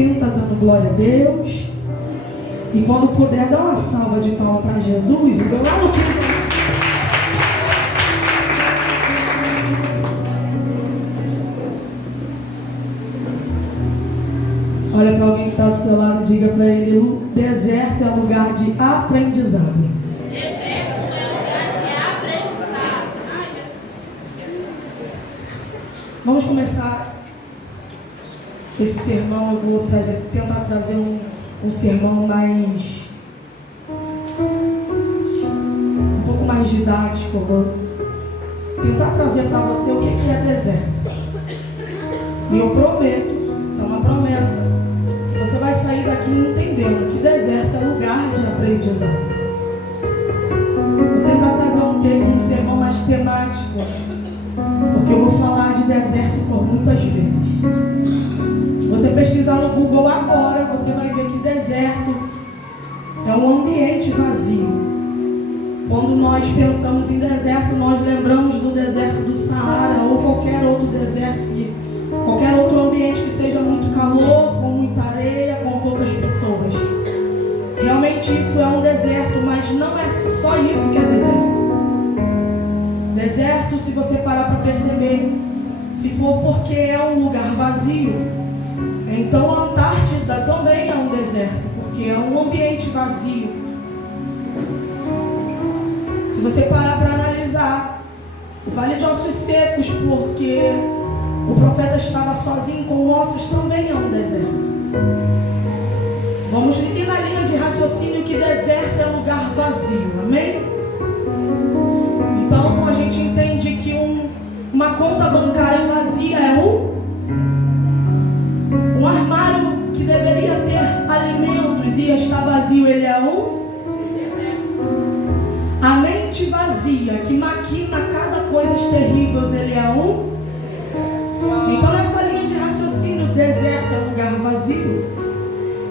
Sinta dando glória a Deus. E quando puder, dá uma salva de palmas para Jesus. E vou lá no quinto. Olha para alguém que está do seu lado e diga para ele: o deserto é lugar de aprendizado. Deserto é lugar de aprendizado. Vamos começar esse sermão. Eu vou tentar trazer um sermão mais um pouco mais didático. Eu vou tentar trazer para você o que é deserto. E eu prometo, isso é uma promessa, você vai sair daqui entendendo que deserto é lugar de aprendizado. Vou tentar trazer um sermão mais temático, porque eu vou falar de deserto por muitas vezes. Se você pesquisar no Google agora, você vai ver que deserto é um ambiente vazio. Quando nós pensamos em deserto, nós lembramos do deserto do Saara ou qualquer outro deserto, qualquer outro ambiente que seja muito calor, com muita areia, com poucas pessoas. Realmente isso é um deserto, mas não é só isso que é deserto. Deserto, se você parar para perceber, se for porque é um lugar vazio, então a Antártida também é um deserto, porque é um ambiente vazio. Se você parar para analisar, o Vale de Ossos Secos, porque o profeta estava sozinho com ossos, também é um deserto. Vamos ir na linha de raciocínio que deserto é lugar vazio, amém? Então a gente entende que uma conta bancária vazia é um armário que deveria ter alimentos e está vazio, ele é a mente vazia que maquina cada coisa terrível, ele é Então nessa linha de raciocínio, deserto é lugar vazio,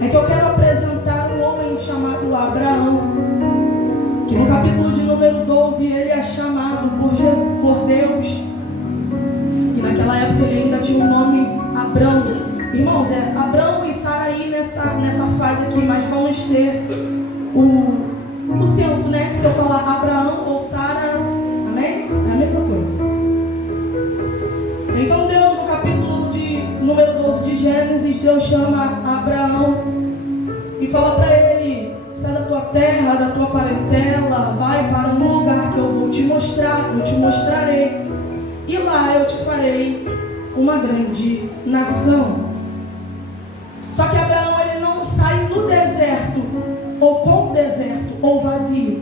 é que eu quero apresentar um homem chamado Abraão, que no capítulo de número 12 ele é chamado por Deus, e naquela época ele ainda tinha o nome Abrão. Irmãos, é Abrão e Saraí nessa fase aqui, mas vamos ter o senso, né? Que se eu falar Abraão ou Sara, amém? É a mesma coisa. Então Deus, no capítulo de número 12 de Gênesis, Deus chama Abraão e fala para ele: sai da tua terra, da tua parentela, vai para um lugar que eu vou te mostrar, eu te mostrarei, e lá eu te farei uma grande nação. Só que Abraão, ele não sai no deserto, ou com o deserto, ou vazio.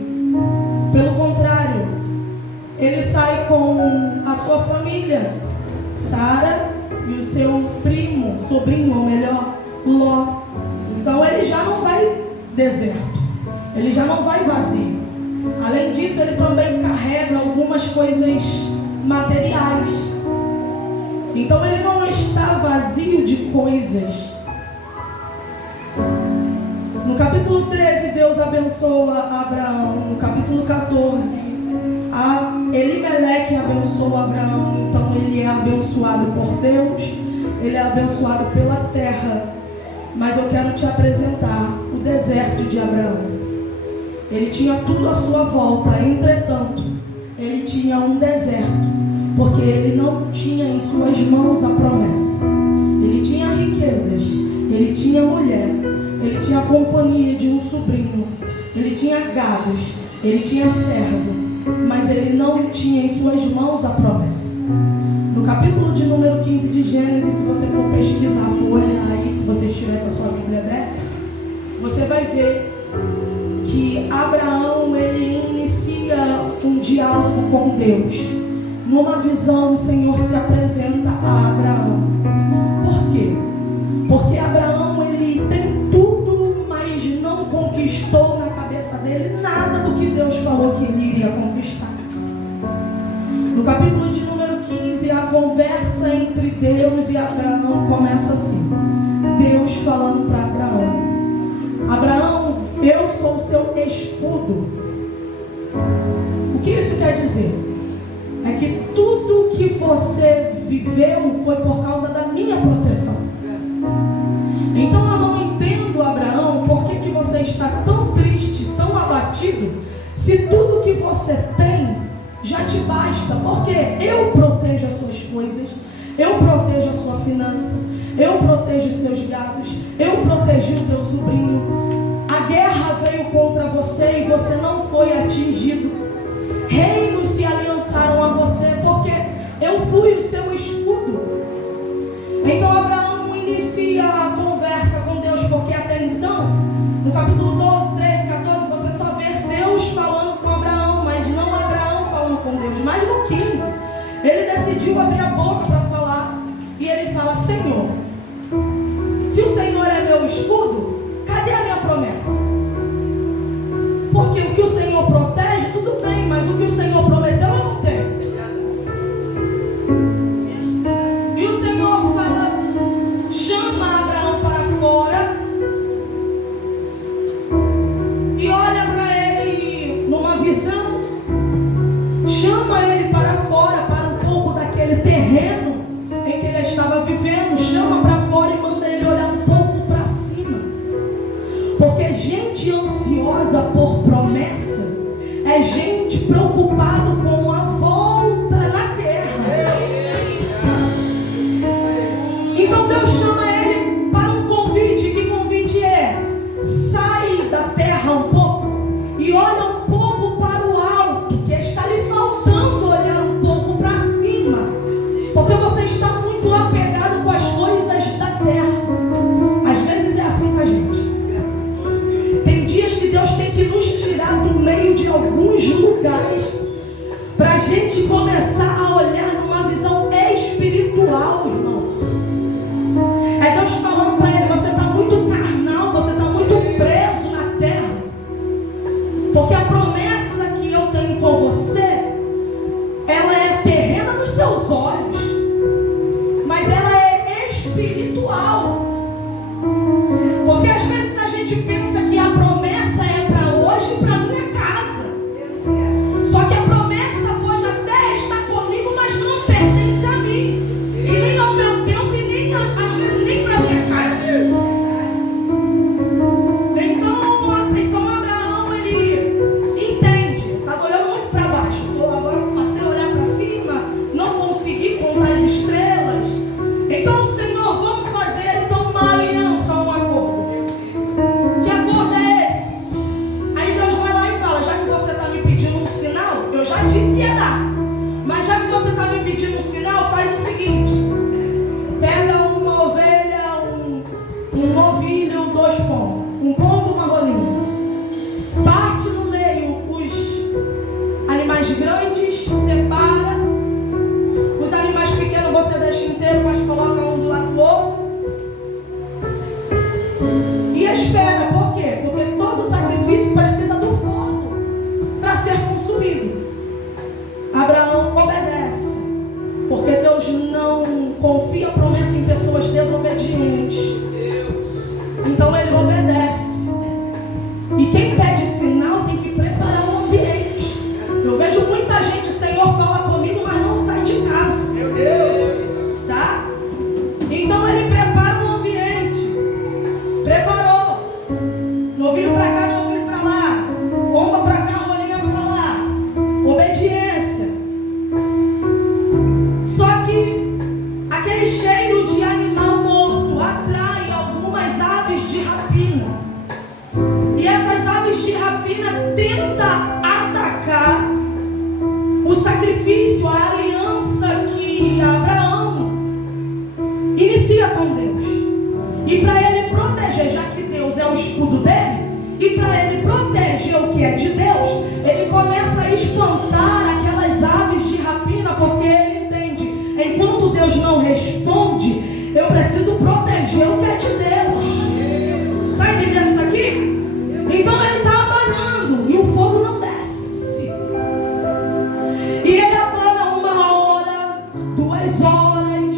Pelo contrário, ele sai com a sua família, Sara e o seu primo, sobrinho, ou melhor, Ló. Então ele já não vai deserto, ele já não vai vazio. Além disso, ele também carrega algumas coisas materiais. Então ele não está vazio de coisas. No capítulo 13, Deus abençoa Abraão. No capítulo 14, Elimeleque abençoa Abraão. Então ele é abençoado por Deus, ele é abençoado pela terra. Mas eu quero te apresentar o deserto de Abraão. Ele tinha tudo à sua volta, entretanto, ele tinha um deserto, porque ele não tinha em suas mãos a promessa. Ele tinha riquezas, ele tinha mulher, ele tinha a companhia de um sobrinho, ele tinha gados, ele tinha servo, mas ele não tinha em suas mãos a promessa. No capítulo de número 15 de Gênesis, se você for pesquisar, for olhar aí, se você estiver com a sua Bíblia aberta, você vai ver que Abraão, ele inicia um diálogo com Deus. Numa visão, o Senhor se apresenta a Abraão. Por quê? Porque Abraão, ele tem tudo, mas não conquistou na cabeça dele nada do que Deus falou que ele iria conquistar. No capítulo de número 15, a conversa entre Deus e Abraão começa assim. Deus falando para Abraão: Abraão, eu sou o seu escudo. O que isso quer dizer? É que tudo que você viveu foi por causa da minha proteção. Então você tem já te basta, porque eu protejo as suas coisas, eu protejo a sua finança, eu protejo os seus gados, eu protegi o teu sobrinho. A guerra veio contra você e você não foi atingido. Reinos se aliançaram a você, porque eu fui o seu escudo. Então Abraão inicia a conversa com Deus, porque até então, no capítulo 12, 13, 14, você só vê Deus falando com Abraão, mas não Abraão falando com Deus. Mas no 15, ele decidiu abrir a boca para falar, e ele fala: Senhor, se o Senhor é meu escudo, cadê a minha promessa? Porque o que o Senhor protege, tudo bem, mas o que o Senhor prometeu, eu não tenho. E o Senhor fala, chama Abraão para fora e olha para ele numa visão, chama ele para fora, para um pouco daquele terreno em que ele estava vivendo, chama para fora e manda ele olhar um pouco para cima. Porque gente ansiosa por promessa é gente preocupado com a volta na terra. Então Deus chama ele para um convite. Que convite é? Sai da terra um pouco e olha um pouco para o alto, que está lhe faltando olhar um pouco para cima, porque você está muito apegado com as coisas da terra. Às vezes é assim com a gente. Tem dias que Deus tem que nos tirar do meio de alguns lugares para a gente começar a olhar numa visão espiritual, irmãos. É Deus falando para ele: você está muito carnal, você está muito preso na terra, porque a promessa que eu tenho com você, ela é terrena nos seus olhos, mas ela é espiritual. Porque às vezes a gente pensa que a promessa é para hoje e para minha casa. Só que a promessa pode até estar comigo, mas não pertence a mim, e nem ao meu tempo, e nem às vezes nem para minha casa. Então Abraão, ele entende. Estava olhando muito para baixo, agora passei a olhar para cima, não consegui contar as estrelas. Então, Senhor, vamos fazer então uma aliança, um acordo. Que acordo é esse? Aí Deus vai lá e fala: já que você está me pedindo um sinal, eu já disse que ia dar, mas já que você está me pedindo um sinal, faz o seguinte: pega uma ovelha, um novilho, 2 pombos, um pombo, uma rolinha, parte no meio os animais grandes, separa, os animais pequenos você deixa inteiro, mas coloca um do lado do outro e espera. Por quê? Porque todo sacrifício precisa do fogo para ser consumido. Abraão obedece, porque Deus não confia a promessa em pessoas desobedientes. Então ele obedece. E quem pede sinal tem que preparar o ambiente. Eu vejo muita gente: Senhor, fala comigo, mas não sai de casa. Tá? Então ele prepara o ambiente. Preparou. Novilho para cá, novilho para lá. Pomba para cá, rolinha para lá. Obediência. Só que aquele cheiro de animal morto atrai algumas aves de rapina. E essas aves de rapina tentam atacar o sacrifício, a aliança que Abraão inicia com Deus. E para ele proteger, já que Deus é o escudo dele, e para ele proteger o que é de Deus, ele começa a espantar aquelas aves de rapina, porque ele entende: enquanto Deus não responde, eu preciso proteger o que é de Deus. Está entendendo isso aqui? Então ele está abanando e o fogo não desce. E ele abana 1 hora, 2 horas,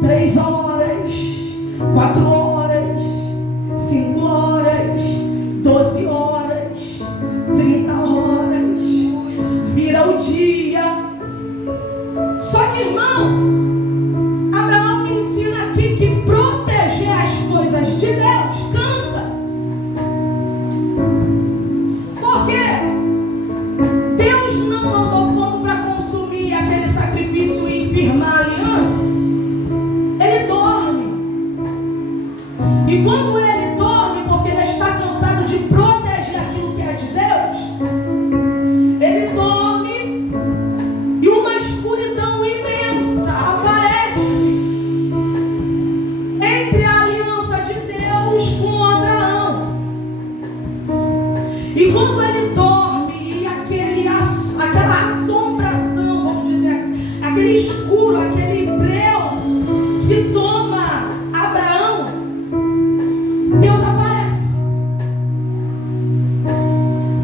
3 horas, 4 horas, 5 horas, 12 horas, 30 E quando ele dorme, porque ele está cansado de proteger aquilo que é de Deus, ele dorme e uma escuridão imensa aparece entre a aliança de Deus com Abraão. E quando ele dorme e aquela assombração, vamos dizer, aquele escuro, aquele breu que toma Abraão, Deus aparece.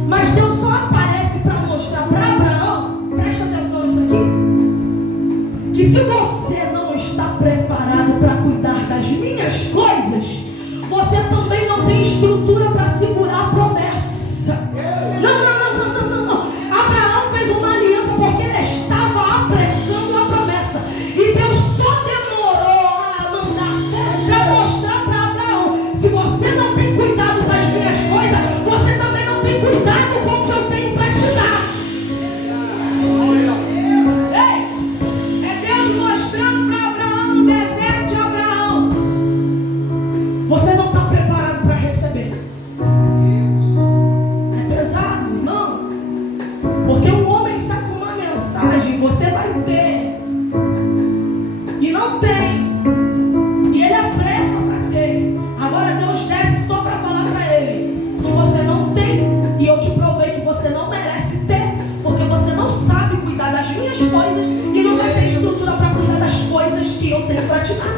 Mas Deus só aparece para mostrar para Abraão, presta atenção nisso aqui, que se você não está preparado para cuidar das minhas coisas, você também não tem estrutura para segurar a promessa. Não. Abraão fez uma aliança porque ele estava apressando a promessa. E Deus só demorou a mandar para mostrar para Abraão: se você não tem cuidado das minhas coisas, você também não tem cuidado com o que eu tenho para te dar. É Deus mostrando para Abraão no deserto de Abraão: você não está preparado para receber. É pesado, irmão. Porque o homem sai com uma mensagem, você vai ter, e não tem, e ele apressa para ter. Agora Deus desce só para falar para ele que você não tem, e eu te provei que você não merece ter, porque você não sabe cuidar das minhas coisas e não vai ter estrutura para cuidar das coisas que eu tenho para te dar.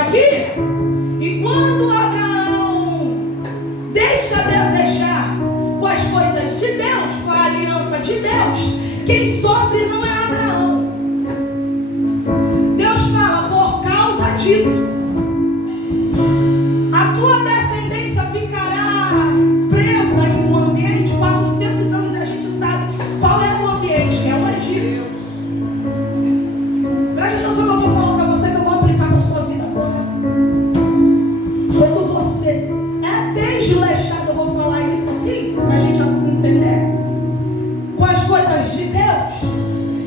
Aqui, e quando Abraão deixa desejar com as coisas de Deus, com a aliança de Deus, quem sofre não é Abraão. Deus fala: por causa disso, a tua descendência ficará presa em um ambiente 400 anos, e a gente sabe qual é o ambiente, é o Egito. Presta atenção no que eu vou falar para você, que eu vou aplicar para a sua vida agora. Quando você é desleixado, eu vou falar isso assim, para a gente entender, com as coisas de Deus,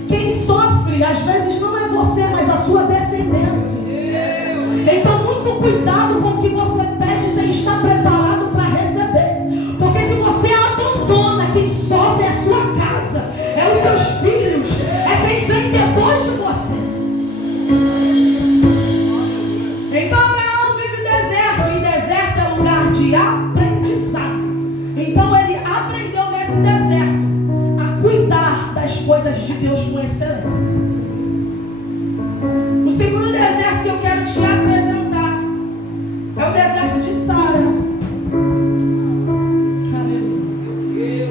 quem sofre às vezes não é você, mas a sua descendência. Então, muito cuidado com o que você pede sem estar preparado para receber. Porque se você abandona, quem sofre é a sua casa, é os seus filhos, é quem vem depois de você. Então Abraão vive deserto, e deserto é lugar de aprendizado. Então ele aprendeu nesse deserto a cuidar das coisas de Deus com excelência. O segundo deserto que eu quero te apresentar é o deserto de Sara.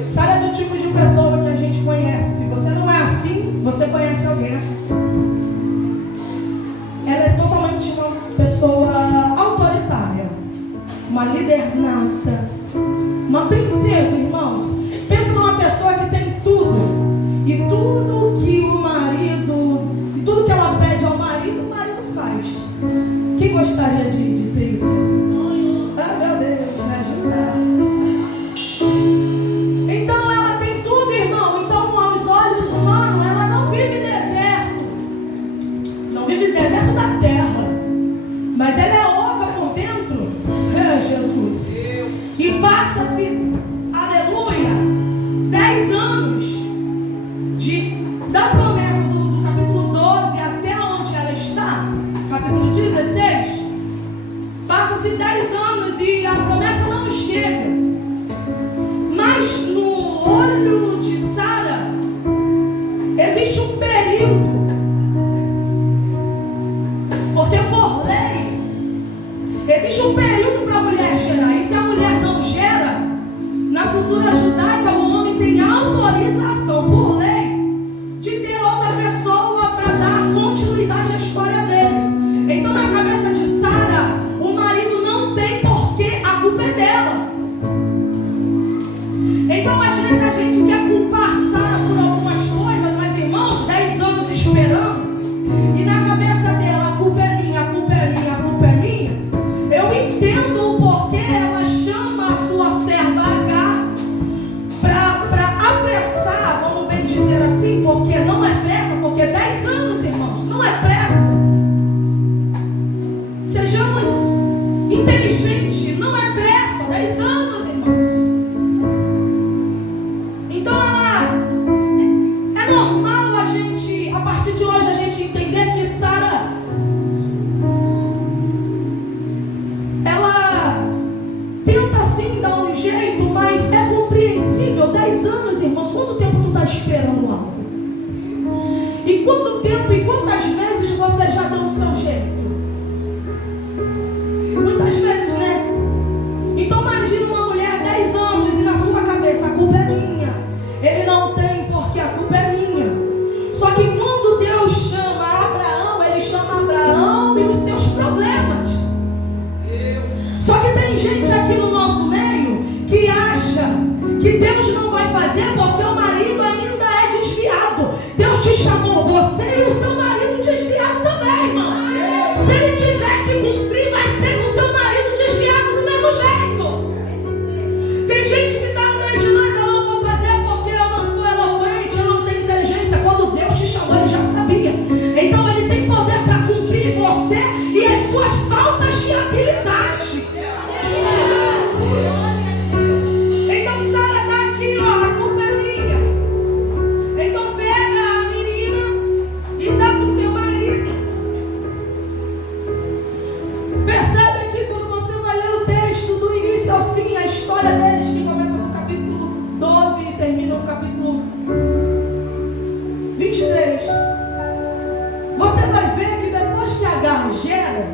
Sara é do tipo de pessoa que a gente conhece. Se você não é assim, você conhece alguém assim. Ela é totalmente uma pessoa autoritária, uma líder nata, uma princesa, irmãos. Pensa numa pessoa que tem tudo, e tudo que o marido, e tudo que ela pede ao marido, o marido faz. Quem gostaria de ter isso? Ah, meu Deus, me ajuda. Então ela tem tudo, irmão. Então, aos olhos humanos, ela não vive deserto. Não vive deserto da terra, mas ela é oca por dentro. É Jesus. E passa-se, aleluia, 10 anos da promessa do capítulo 12 até onde ela está, capítulo 16. Passa-se 10 anos e a promessa não chega. Mas no olho de Sara existe um período, porque por lei existe um período para a mulher gerar. E se a mulher não gera, na cultura judaica o homem tem autorização por lei de ter outra pessoa para dar continuidade à história dele. Então, na cabeça de Sara, o marido não tem porquê, a culpa é dela. Então, às vezes a gente quer culpar Sara por algumas coisas, mas irmãos, 10 anos esperando, e na cabeça dela a culpa é minha, a culpa é minha, a culpa é minha. Eu entendo o porquê ela chama a sua serva Agar quanto tempo e quantas vezes você já deu o seu jeito? Muitas vezes, né? Então imagina uma mulher 10 anos e na sua cabeça, a culpa é minha. Ele não tem porque a culpa é minha. Só que quando Deus chama Abraão, Ele chama Abraão e os seus problemas. Só que tem gente aqui no nosso meio que acha que Deus não vai fazer porque o marido ainda é desviado. Deus te chamou, você e o seu marido desviado também, irmão. Se ele tiver que cumprir, vai ser com o seu marido desviado do mesmo jeito. Tem gente que está no meio de nós, eu não vou fazer porque eu não sou eloquente, eu não tenho inteligência. Quando Deus te chamou, Ele já sabia. Então Ele tem poder para cumprir você e as suas faltas de habilidade. Então Sara está aqui, ó, a culpa é minha. Então pega a menina e dá para o seu marido. Percebe aqui quando você vai ler o texto do início ao fim, a história deles que começa no capítulo 12 e termina no capítulo 23. Você vai ver que depois que Agar gera,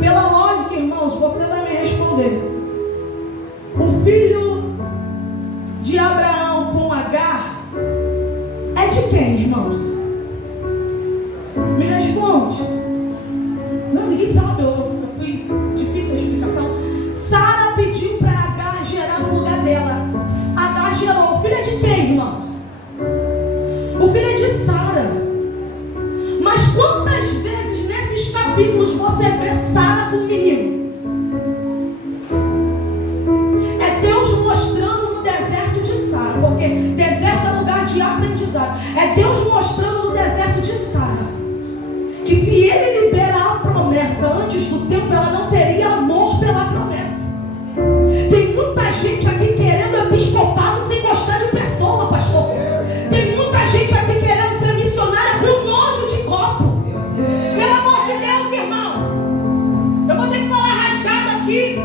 pela lógica, irmãos, você vai me responder. O filho de Abraão com Agar é de quem, irmãos? Me responde. Não, ninguém sabe, eu fui difícil a explicação. Sara pediu para Agar gerar no lugar dela. Agar gerou. O filho é de quem, irmãos? O filho é de Sara. Mas quantas vezes nesses capítulos você vê Sara com o menino? É Deus mostrando no deserto de Sara, porque deserto é lugar de aprendizado. É Deus mostrando no deserto de Sara que se Ele liberar a promessa antes do tempo, ela não teria amor pela promessa. Tem muita gente aqui querendo episcopado sem gostar de pessoa, pastor. Tem muita gente aqui querendo ser missionária com nojo de copo. Pelo amor de Deus, irmão. Eu vou ter que falar rasgado aqui.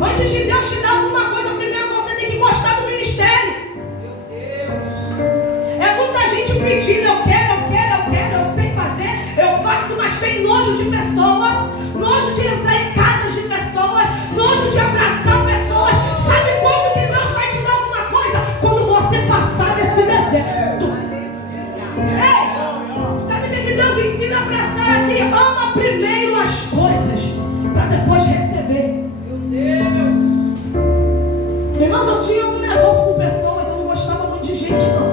Antes de Deus te dar alguma coisa, primeiro você tem que gostar do ministério. É muita gente pedindo, eu quero, eu sei fazer, eu faço, mas tem nojo de pessoa, nojo de entrar em casas de pessoas, nojo de abraçar pessoas. Sabe quando que Deus vai te dar alguma coisa? Quando você passar desse deserto. Ei, sabe o que Deus ensina para Sara aqui? Ama primeiro as coisas, para depois receber. Irmãos, eu tinha um negócio com pessoas, eu não gostava muito de gente, não.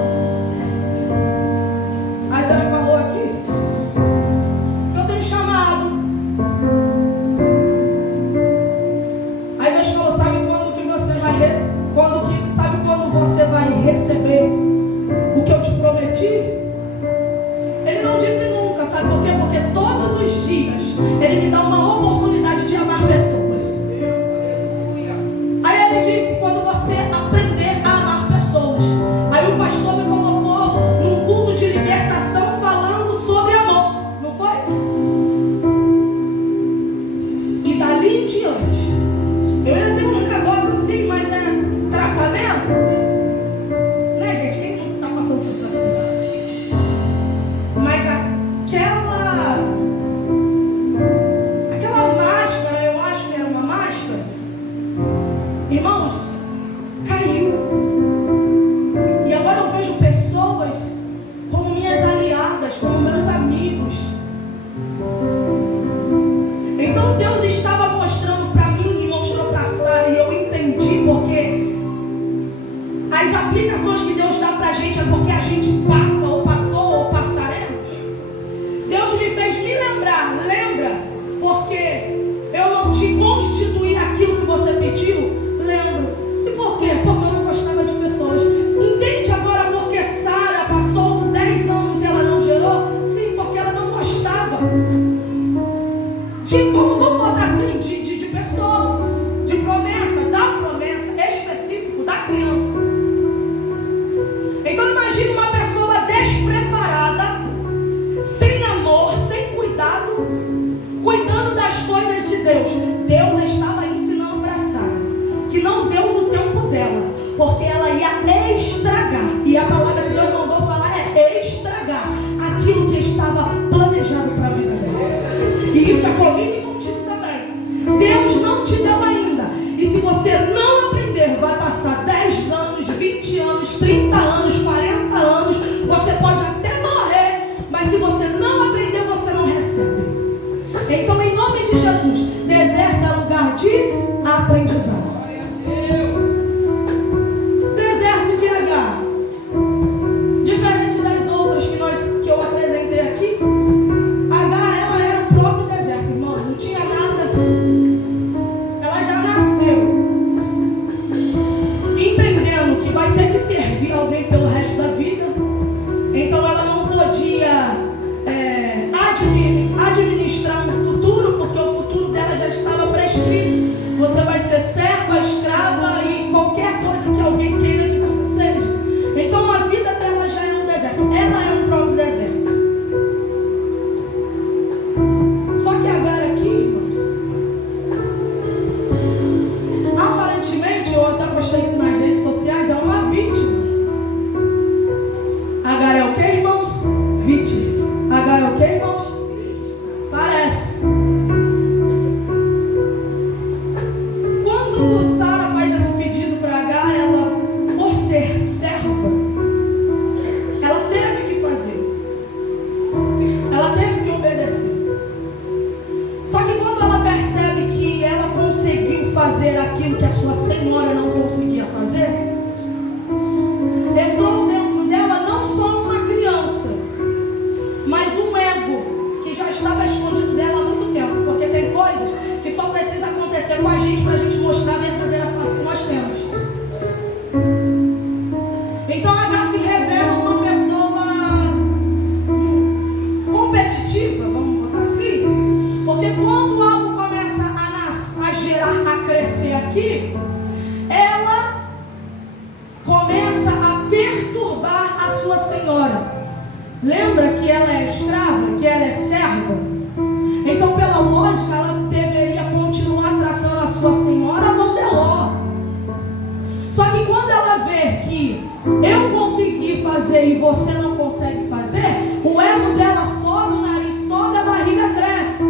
Aí Deus falou aqui que eu tenho chamado. Aí Deus falou, sabe quando que você vai sabe quando você vai receber o que eu te prometi? Ele não disse nunca, sabe por quê? Porque todos os dias Ele me dá uma oportunidade de amar pessoas. Aí Ele disse, quando você aprender a amar pessoas. Aí o pastor me colocou num culto de libertação falando sobre amor, não foi? E dali em diante, eu ainda tenho um negócio assim, mas é tratamento. Né, gente? Quem não está passando por tratamento? Mas aquela máscara, eu acho que era uma máscara, irmãos, caiu. E agora eu vejo pessoas como minhas aliadas, como meus amigos. Então Deus estava mostrando para mim te deu ainda. E se você não aprender, vai passar 10 anos, 20 anos, 30 anos, 40 anos, você pode até morrer, mas se você não aprender, você não recebe. Então, em nome de Jesus, deserto é lugar de aprendizado. Deserto de Agar, diferente das outras que eu apresentei aqui, Agar, ela era o próprio deserto, irmão, não tinha nada. Ela já nasceu entendendo que vai ter que servir alguém pelo resto da vida. Então ela não podia administrar um futuro, porque o futuro dela já estava prescrito. Você vai ser serva, escrava e qualquer coisa que alguém queira que você seja. Então a vida dela já é um deserto. Ela é um próprio deserto. Só que agora aqui, irmãos, aparentemente, eu até postei isso nas redes sociais, é uma vítima. Agar é o que, irmãos? Vítima. Agar é o que, irmãos? Parece. Quando Sara faz esse pedido para Agar, ela, por ser serva, ela teve que fazer. Ela teve que obedecer. Só que quando ela percebe que ela conseguiu fazer aquilo que a sua senhora não conseguia fazer, entrou dentro dela não só uma criança, mas um ego que já estava escondido dela há muito tempo. Porque tem coisas que só precisa acontecer com a gente para a gente mostrar a verdadeira face que nós temos. Então Agar se revela uma pessoa competitiva, vamos botar assim, porque quando algo começa a gerar, a crescer aqui, ela começa a perturbar a sua senhora. Lembra que ela é escrava, que ela é serva? Então, pela lógica, ela deveria continuar tratando a sua senhora modeló. Só que quando ela vê que eu consegui fazer e você não consegue fazer, o ego dela sobe, o nariz sobe, a barriga cresce.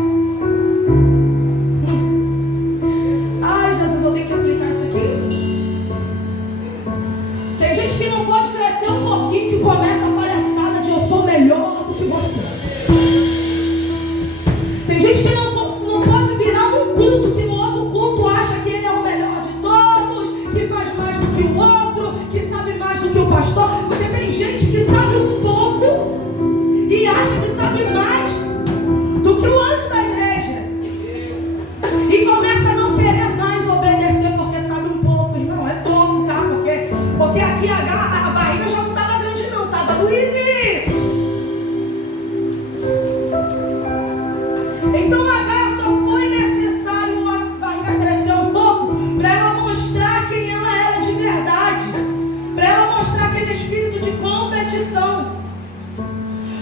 Ai, Jesus, eu tenho que aplicar isso aqui. Tem gente que não pode crescer um pouquinho que começa a palhaçada de eu sou melhor do que você. Tem gente que não pode virar um culto que no outro culto acha que ele é o melhor de todos, que faz mais do que o outro, que sabe mais do que o pastor. Porque tem gente que sabe um pouco e acha que sabe mais do que o anjo da igreja. E começa a não querer mais obedecer porque sabe um pouco. Irmão, é pouco, tá? Porque aqui a barriga já não estava grande não, estava no início. Então Agar só foi necessário a barriga crescer um pouco para ela mostrar quem ela era de verdade, para ela mostrar aquele espírito de competição.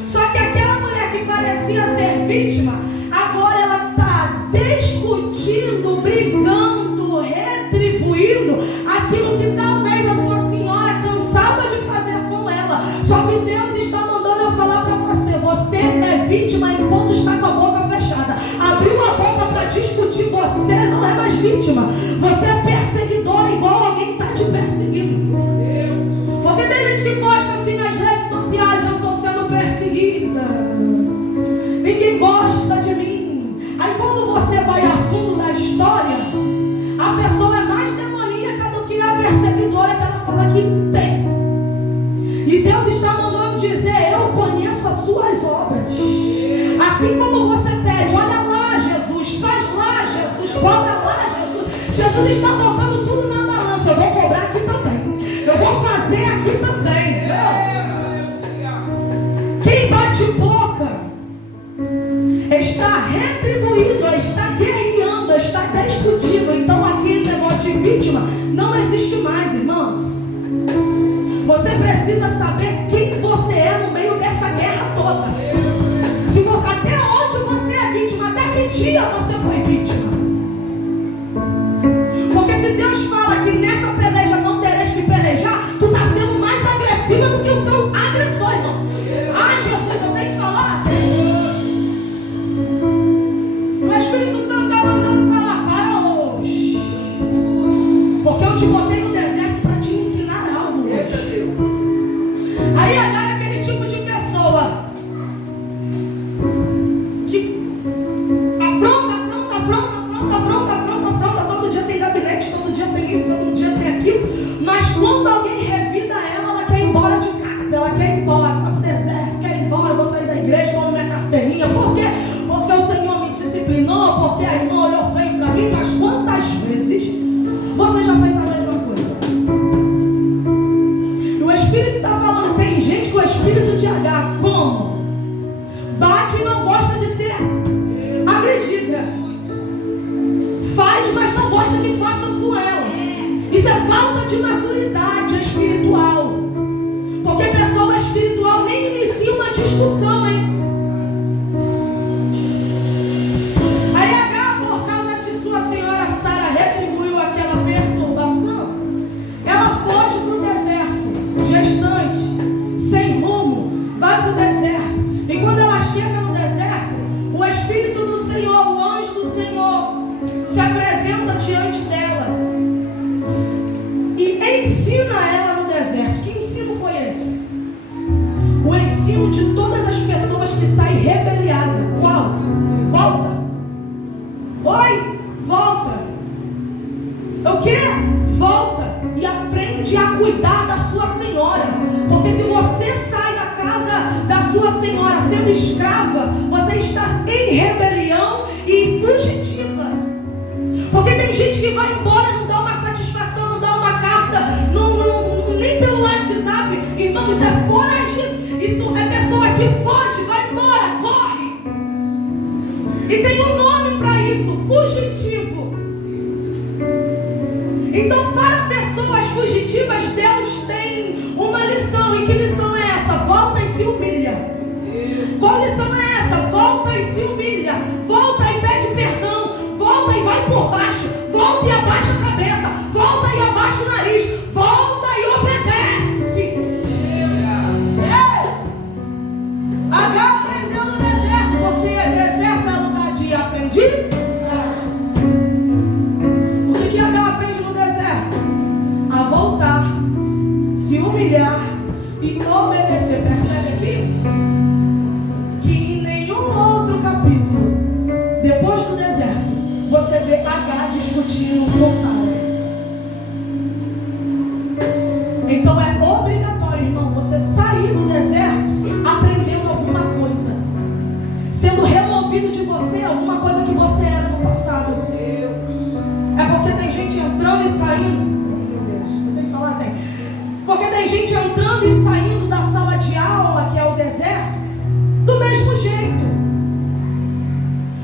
Só que aquela mulher que parecia ser vítima, agora ela está discutindo, brigando, retribuindo aquilo que talvez a sua senhora cansava de fazer com ela. Só que Deus está mandando eu falar para você: você é vítima enquanto está com a boca fechada. Abriu a boca para discutir, você não é mais vítima. Você é perseguidora, igual alguém está te perseguindo. Porque tem gente que posta assim nas redes sociais: eu estou sendo perseguida, ninguém gosta de mim. Aí quando você vai a fundo da história, a pessoa é mais demoníaca do que a perseguidora que ela fala que tem. E Deus está mandando dizer: eu conheço as suas obras. Assim como você pede, olha lá Jesus, faz lá Jesus, cobra lá Jesus. Jesus está botando tudo na balança. Eu vou cobrar aqui também, eu vou fazer aqui também. Quem bate boca está retribuindo, está guerreando, está discutindo. Então aquele negócio de vítima não existe mais, irmãos. Você precisa saber quem você é no meio dessa guerra toda. Se você, até onde você é vítima, até que dia você foi vítima. Porque se Deus fala que nessa peleja não tereis que pelejar, tu está sendo mais agressiva do que o seu agressor, irmão. Ai, Jesus, eu tenho que falar. tem isso, todo dia tem aquilo. Mas quando alguém revida ela quer ir embora de casa, ela quer ir embora, vai pro deserto, quer ir embora, vou sair da igreja, vou minha carteirinha. Por quê? Porque o Senhor me disciplinou, porque a irmã olhou feio para mim. Mas quantas vezes você já fez a mesma coisa? E o Espírito está falando, tem gente que o Espírito te agarra. Como? Bate e não gosta de ser agredida. Faz, mas não gosta que façam com ela. Isso é falta de maturidade espiritual. Porque pessoa espiritual nem inicia uma discussão, hein? Aí Agar, por causa de sua senhora Sara, retribuiu aquela perturbação. Ela foge para o deserto, gestante, sem rumo, vai para o deserto. E quando ela chega no deserto, o Espírito do Senhor, o anjo do Senhor, se apresenta diante dela e ensina ela no deserto. Que ensino foi esse? O ensino de todas as pessoas que saem rebeliadas. Qual? Volta. Oi, volta. O quê? Volta e aprende a cuidar da sua senhora. Porque se você sai da casa da sua senhora sendo escrava, você está em rebelião e fugitiva. Porque tem gente que vai embora, não dá uma satisfação, não dá uma carta, nem pelo WhatsApp. Irmão, isso é foragido. Isso é pessoa que foge, vai embora, corre. E tem um nome para isso, fugitivo. Então, para pessoas fugitivas, Deus tem uma lição. E que lição é essa? Volta e se humilha. Qual lição é essa? Volta e se humilha. Volta e pede perdão. Volta e vai por baixo. Volta e abaixa a cabeça. Volta e abaixa o nariz. Volta e obedece. Agar aprendeu no deserto, porque deserto é lugar de aprender. O que Agar aprende no deserto? A voltar, se humilhar e obedecer. Percebe aqui? Que em nenhum outro capítulo, depois do deserto, você vê Agar discutindo com Sara. Então é obrigatório, irmão, você sair do deserto aprendendo alguma coisa, sendo removido de você alguma coisa que você era no passado. É porque tem gente entrando e saindo. Meu Deus, eu tenho que falar, tem. Porque tem gente entrando e saindo da sala de aula, que é o deserto, do mesmo jeito.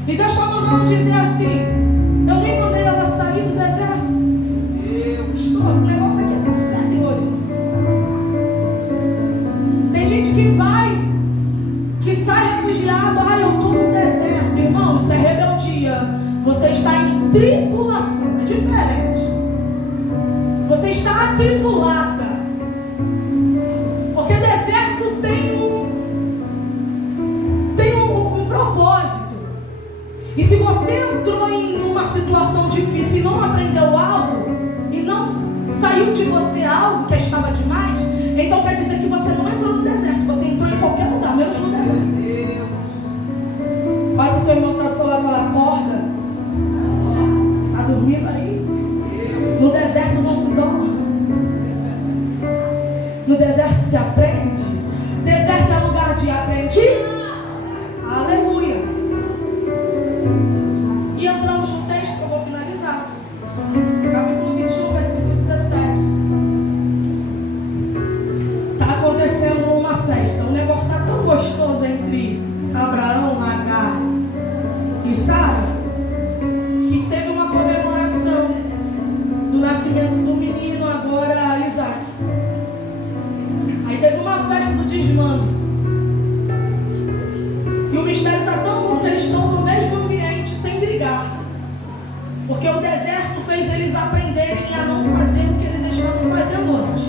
E Deus está mandando dizer assim: eu nem mandei ela sair do deserto. O negócio aqui é muito sério hoje. Tem gente que vai, que sai refugiado. Ah, eu estou no deserto. Irmão, isso é rebeldia. Você está em tribulação, é diferente. Você está atribulada. Porque deserto tem um propósito. E se você entrou em uma situação difícil e não aprendeu algo, e não saiu de você algo que estava demais, então quer dizer que você não entrou no deserto. Você entrou em qualquer lugar, menos no deserto. Olha para o seu irmão que está do seu lado e fala: acorda. Está dormindo aí? No deserto não se dorme. No deserto se aprende. Deserto é lugar de aprender. Aleluia. E entramos no texto que eu vou finalizar. Capítulo 21, versículo 17. Está acontecendo uma festa. O negócio está tão gostoso entre Abraão, Agar e Sara, que teve uma comemoração do nascimento do menino, agora Isaac. Aí teve uma festa do desmame. E o mistério está tão bom que eles estão no mesmo ambiente, sem brigar. Porque o deserto fez eles aprenderem a não fazer o que eles estavam fazendo antes.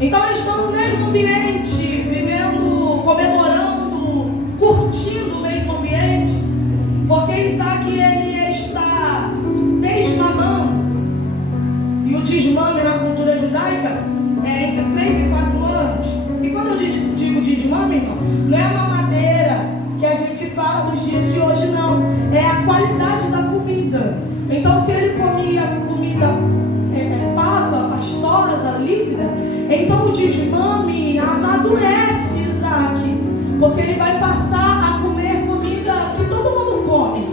Então eles estão no mesmo ambiente, vivendo, comemorando, curtindo o mesmo ambiente. Porque Isaac, ele está desmamando. E o desmame na cultura judaica é entre 3 e 4 anos. E quando eu digo desmame, irmão, não é a mamadeira que a gente fala dos dias de hoje, não. É a qualidade da comida. Então, se ele comia comida desmame amadurece Isaac, porque ele vai passar a comer comida que todo mundo come.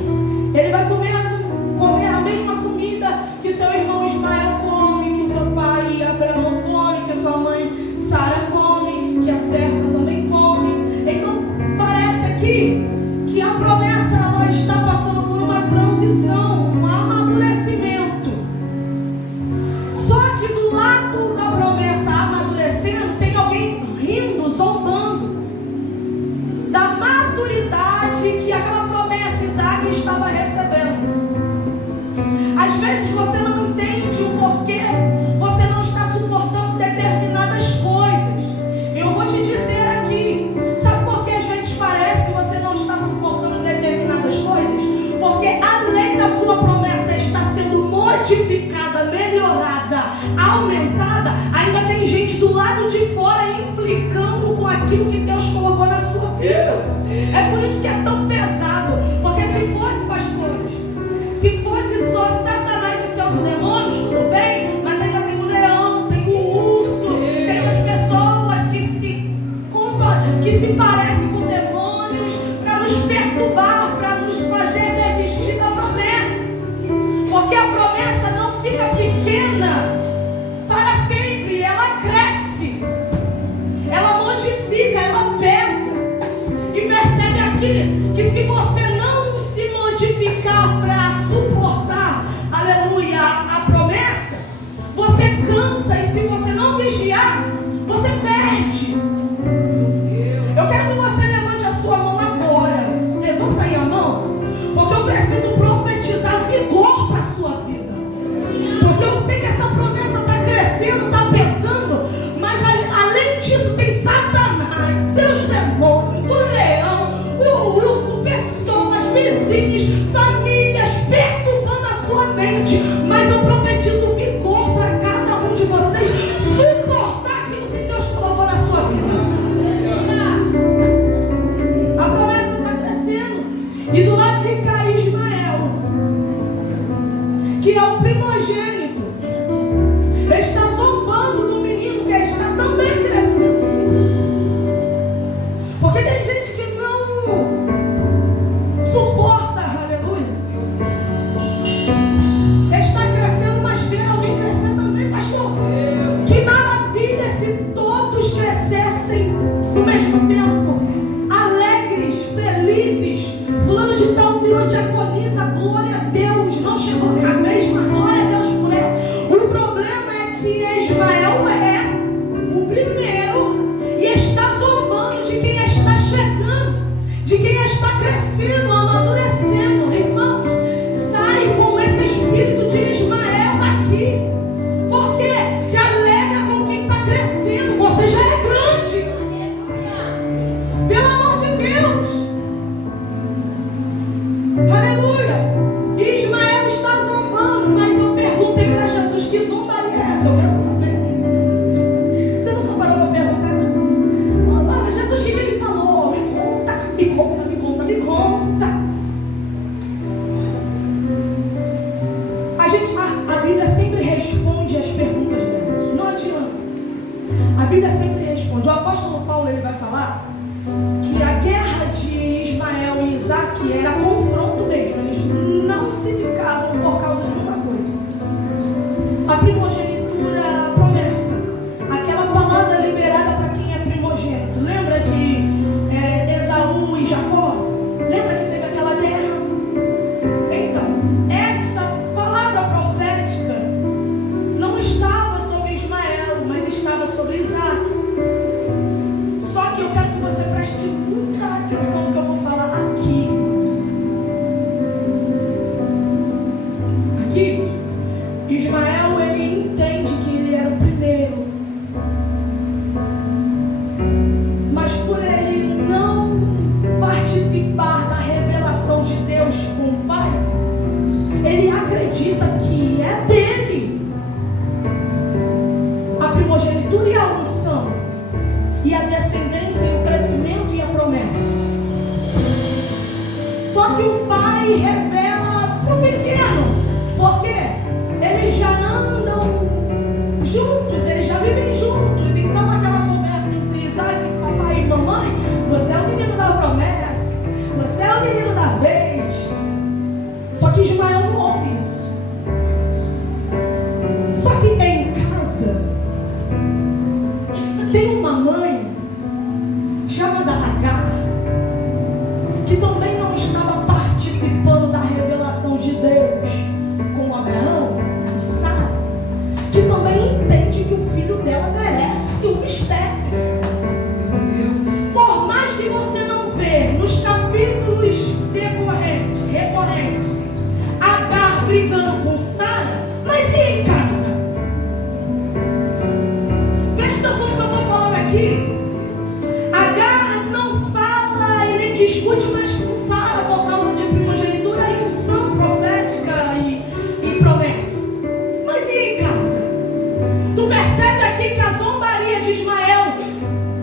Ele vai comer a mesma comida que seu irmão Ismael come, que o seu pai Abraão come, que sua mãe Sara come, que a serva também come. Então parece aqui que a promessa ela está passando por uma transição, um amadurecimento. Só que do lado da promessa amadurecendo tem alguém rindo, zombando da maturidade que aquela promessa Isaac estava recebendo. Às vezes você não entende o porquê você não está suportando determinadas coisas. Eu vou te dizer aqui, sabe por que às vezes parece que você não está suportando determinadas coisas? Porque além da sua promessa estar sendo modificada, melhorada, aumentada, ainda tem gente do lado de fora implicando com aquilo que Deus colocou na sua vida. É por isso que é tão pesado, porque se fosse, pastores, se fosse só Satanás e seus demônios, tudo bem, mas ainda tem o leão, tem o urso, tem as pessoas que se parecem com demônios para nos perturbar, para nos fazer desistir da promessa. Porque a promessa não fica pequena para sempre, ela cresce, ela modifica, ela pesa. E percebe aqui que se você não se modificar para suportar, aleluia, a promessa, você cansa, e se você não vigiar, você perde. Eu quero que você levante a sua mão agora. Levanta aí a mão, porque eu preciso profetizar vigor para a sua vida. Porque eu sei que essa promessa está crescendo, está pesando, mas além disso tem Satanás, seus demônios, o leão, o urso, pessoas, vizinhos, famílias perturbando a sua mente. Mas eu profetizo vigor para cada um de vocês suportar aquilo que Deus colocou na sua vida. A promessa está crescendo. E do lado de cá Ismael, que é o primogênito, está zombando do menino que está também crescendo. Porque tem gente que não suporta, aleluia, está crescendo, mas vê alguém crescer também, pastor. Que maravilha se todos crescessem ao mesmo tempo, alegres, felizes. Fulano de tal virou diaconisa, glória a Deus. Não chegou a mesma, glória a Deus por ela. O problema é que Ismael é o primeiro e está zombando de quem está chegando, de quem está crescendo, amadurecendo. Irmão, sai com esse espírito de Ismael daqui, porque se alegra com quem está crescendo. Você já é grande, pelo amor de Deus. Aleluia. Ismael está zombando, mas eu perguntei para Jesus: que zombaria é essa? Eu quero saber. Você nunca parou para perguntar, não? Mas Jesus, o que ele falou? Me conta, me conta, me conta, me conta. A Bíblia sempre responde as perguntas delas. Não adianta. A Bíblia sempre responde. O apóstolo Paulo ele vai falar que a guerra de Ismael e Isaac era confronto mesmo. Eles não se ficavam por causa de uma coisa: a primogenitura, a promessa, aquela palavra liberada para quem é primogênito. Lembra de Esaú e Jacó? Lembra que teve aquela guerra? Então, essa palavra profética não estava sobre Ismael, mas estava sobre Isaac. Só que eu quero que você preste muita atenção no que eu vou falar aqui. com Abraão e Sara, que também entende que o filho dela merece um mistério. Por mais que você não vê nos capítulos recorrentes Agar brigando com Sara, mas e em casa? Presta atenção no que eu estou falando aqui. Agar não fala e nem discute mais com Sara por causa de primogenitura e unção profética e promessa. Mas e em casa? Tu percebe aqui que a zombaria de Ismael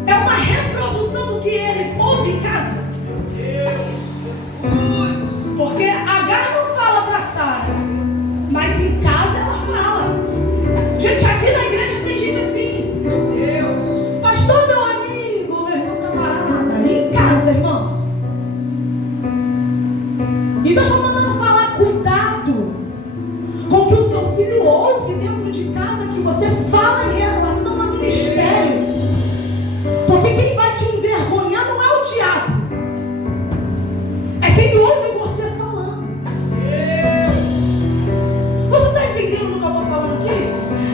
é uma reprodução do que ele ouve em casa? Porque Agar não fala para Sara, mas em casa ela fala. Gente, aqui na igreja tem gente assim. Pastor, meu amigo, meu irmão, camarada. E em casa, irmãos? Então estou mandando falar, cuidado com o que o seu filho ouve dentro de casa, que você fala em relação a ministério. Porque quem vai te envergonhar não é o diabo, é quem ouve você falando. Você está entendendo o que eu estou falando aqui?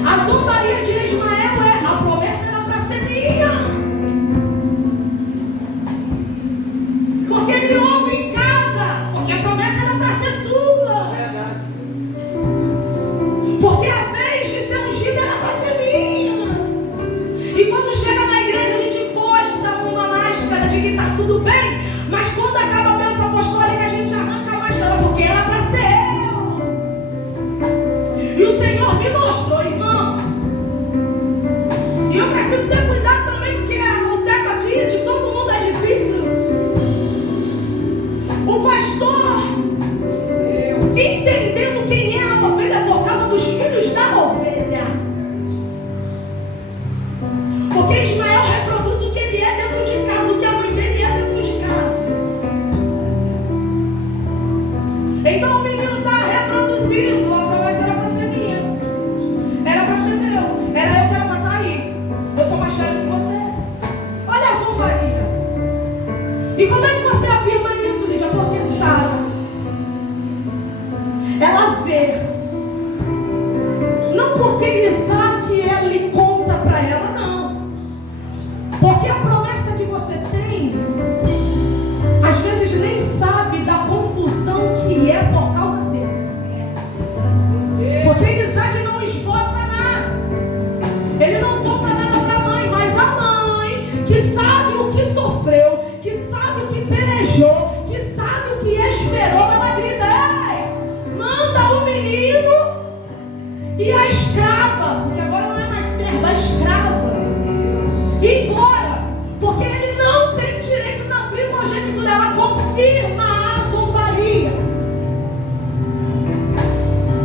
A zombaria de Ismael é: a promessa era para ser minha. Porque ele ouve em casa, porque a promessa era para ser sua. Porque a vez de ser ungida era para ser minha. E quando chega na igreja a gente posta uma máscara de que está tudo bem, mas quando acaba a bênção apostólica a gente arranca a máscara, porque era para ser eu. E o Senhor me mostrou, irmãos. E eu preciso ter cuidado também, porque o teto aqui de todo mundo é de vidro. O pastor, entendendo quem é a ovelha por causa dos filhos da ovelha. Porque Ismael reproduz o que ele é dentro de casa, o que a mãe dele é dentro de casa. Então o menino está reproduzindo. A promessa era para ser minha, era para ser meu, era eu que era para estar aí. Eu sou mais velho que você. Olha a zombaria. E como é que você afirma isso, Lídia? Porque Sara, ela vê, não porque Isaac ele conta para ela, não. Porque a promessa que você tem, às vezes nem sabe da confusão que é por causa dele. Porque Isaac não esboça nada, ele não conta nada para a mãe, mas a mãe, que sabe o que sofreu, que sabe o que pelejou, que sabe o que esperou, ela grita: ei, manda o menino e a escrava, porque agora não é mais serva, a escrava, embora, porque ele não tem direito na primogenitura. Ela confirma a zombaria.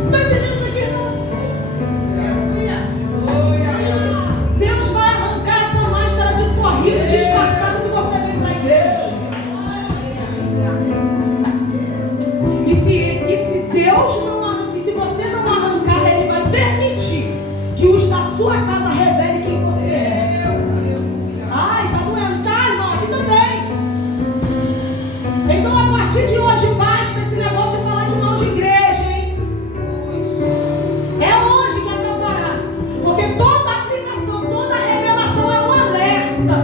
Está entendendo isso aqui, irmão? Deus vai arrancar essa máscara de sorriso disfarçado que você vem para a igreja. E se Deus não arrancar, e se você não arrancar, Ele vai permitir que os da sua casa revelem quem você é. Ai, tá doendo, tá, irmão? Aqui também. Então, a partir de hoje, basta esse negócio de falar de mal de igreja, hein? É hoje que é pra parar. Porque toda aplicação, toda revelação é um alerta.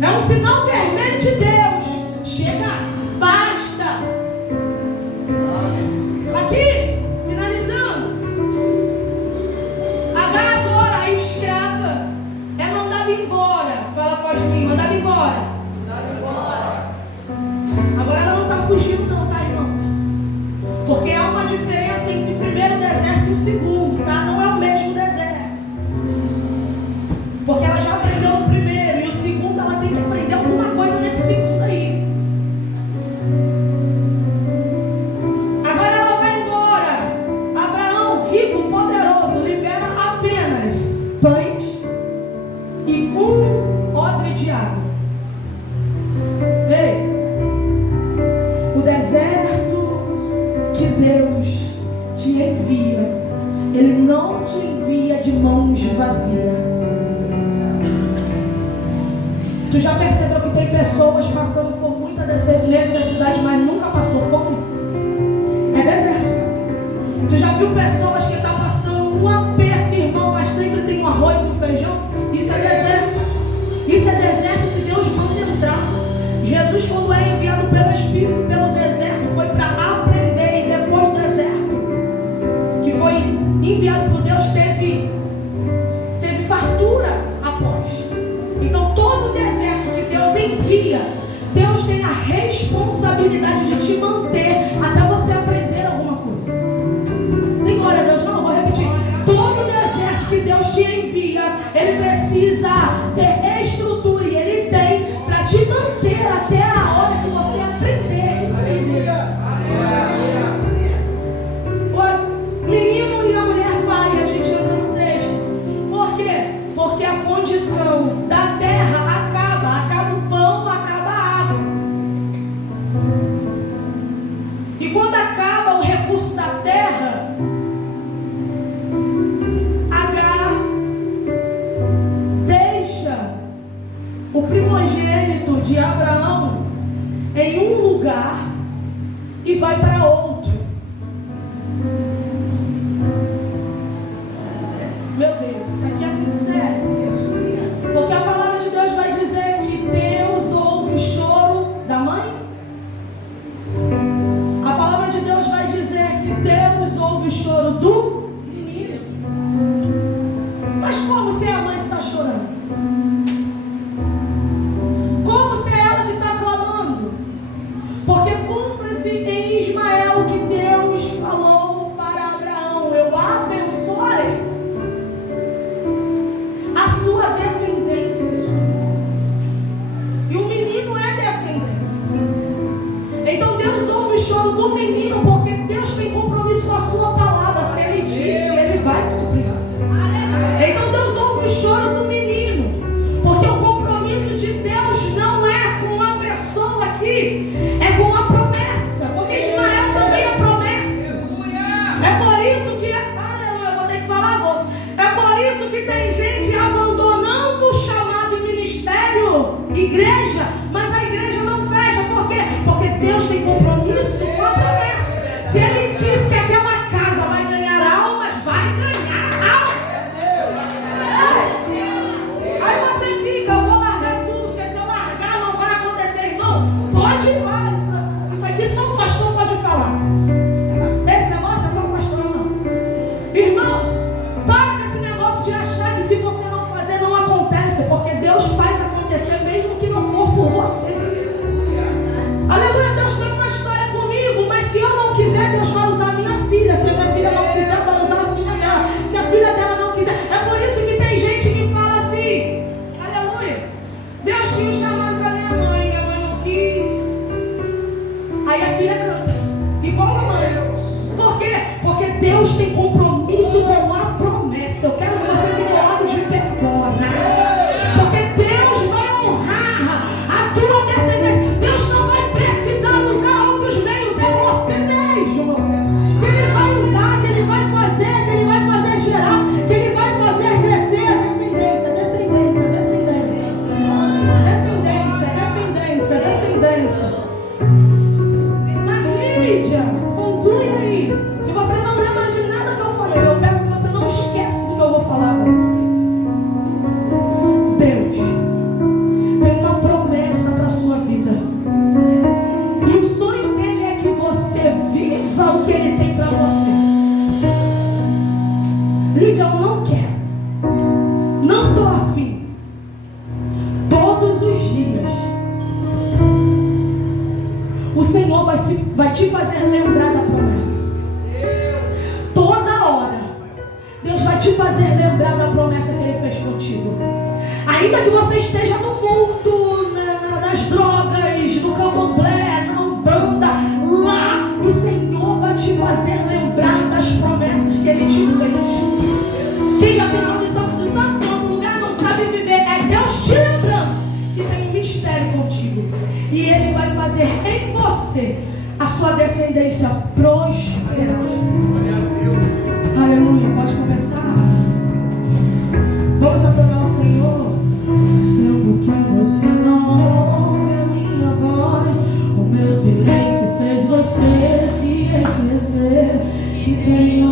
É um sinal vermelho de Deus. Chega, basta. Aqui, finalizando. Agar agora, a escrava, é mandada embora. Fala após mim, mandada embora. Agora ela não está fugindo não, tá, irmãos? Porque há uma diferença entre o primeiro deserto e o segundo, tá? Não é o mesmo deserto. Porque ela já aprendeu no primeiro, e o segundo ela tem que aprender alguma coisa nesse segundo aí. Agora ela vai embora. Abraão, rico, poderoso, libera apenas pães e um odre de água. Ei, o deserto que Deus te envia, Ele não te envia de mãos vazias. Tu já percebeu que tem pessoas passando por muita necessidade, mas nunca passou fome? É deserto. viu pessoas que estão passando um aperto, irmão, mas sempre tem um arroz e um feijão? Isso é deserto. Isso é deserto que Deus manda entrar. Jesus, quando é enviado pelo Espírito pelo deserto, foi para aprender, e depois do deserto, que foi enviado por Deus, teve fartura após. Então todo deserto que Deus envia, Deus tem a responsabilidade de te manter até você aprender alguma coisa. Tem glória a Deus? Não, eu vou repetir. Todo deserto que Deus te envia, Ele precisa ter estrutura, e Ele tem para te manter até a hora que você aprender isso aí dele. O menino e a mulher vai, a gente anda no texto. Por quê? Porque a condição da terra acaba o pão, acaba a água. E quando acaba o recurso da terra, Agar deixa o primogênito de Abraão em um lugar e vai para outro. Meu Deus, isso aqui é muito sério. Porque a palavra de Deus vai dizer que Deus ouve o choro da mãe. A palavra de Deus vai dizer que Deus ouve o choro do menino. Mas como se é a mãe que está chorando? Como se é ela que está clamando? Porque cumpre-se em Ismael o que Deus falou para Abraão: eu abençoarei a sua descendência. E o menino é descendência. Então Deus ouve o choro do menino, porque Deus tem compromisso com a sua palavra. Se Ele disse, Ele vai cumprir. Então Deus ouve o choro do menino, porque o compromisso de Deus não é com uma pessoa aqui, é com a promessa. Porque Ismael também é promessa. É por isso que, aleluia, vou ter que falar, vou. É por isso que tem gente abandonando o chamado e ministério, igreja, mas a igreja não fecha. Por quê? Porque Deus tem compromisso com a promessa. Se Ele diz que aquela casa vai ganhar almas, vai ganhar almas. Aí você fica: eu vou largar tudo, porque se eu largar não vai acontecer, irmão. Pode ir lá. Isso aqui só o pastor pode falar. Esse negócio é só o pastor, não. Irmãos, para com esse negócio de achar que se você não fazer, não acontece. Porque Deus faz acontecer mesmo que não for por você. Aleluia, Deus tem uma história comigo, mas se eu não quiser, Deus vai usar a minha filha. Se a minha filha não quiser, vai usar a filha dela. Se a filha dela não quiser. É por isso que tem gente que fala assim: aleluia, Deus tinha um chamado para minha mãe não quis. Aí a filha canta, igual a mãe. Por quê? Porque Deus tem compromisso com a promessa. Eu quero que você se coloque de pé agora. Porque Deus vai honrar a tua descendência. Deus não vai precisar usar outros meios, é você mesmo que Ele vai usar, que Ele vai fazer, que Ele vai fazer gerar, que Ele vai fazer crescer a descendência, descendência, descendência, descendência, descendência, descendência. Mas Lídia, conclui aí. Se você não lembra de nada que eu falei, eu peço que você não esqueça do que eu vou falar agora. Deus tem uma promessa para a sua vida. E o sonho dele é que você viva o que Ele tem para você. Lídia, eu não quero. Não estou afim. Todos os dias o Senhor vai te fazer lembrar da promessa. Toda hora Deus vai te fazer lembrar da promessa que Ele fez contigo. Ainda que você esteja no mundo, nas drogas, no candomblé, na umbanda, lá o Senhor vai te fazer lembrar das promessas que Ele te fez. Quem já pensou nos Santos dos Santos, em algum lugar não sabe viver, é Deus te lembrando que tem um mistério contigo. E Ele vai fazer em você a sua descendência prosperar. Aleluia, pode começar. Vamos adorar o Senhor. Faz tempo que você não ouve a minha voz. O meu silêncio fez você se esquecer. E tem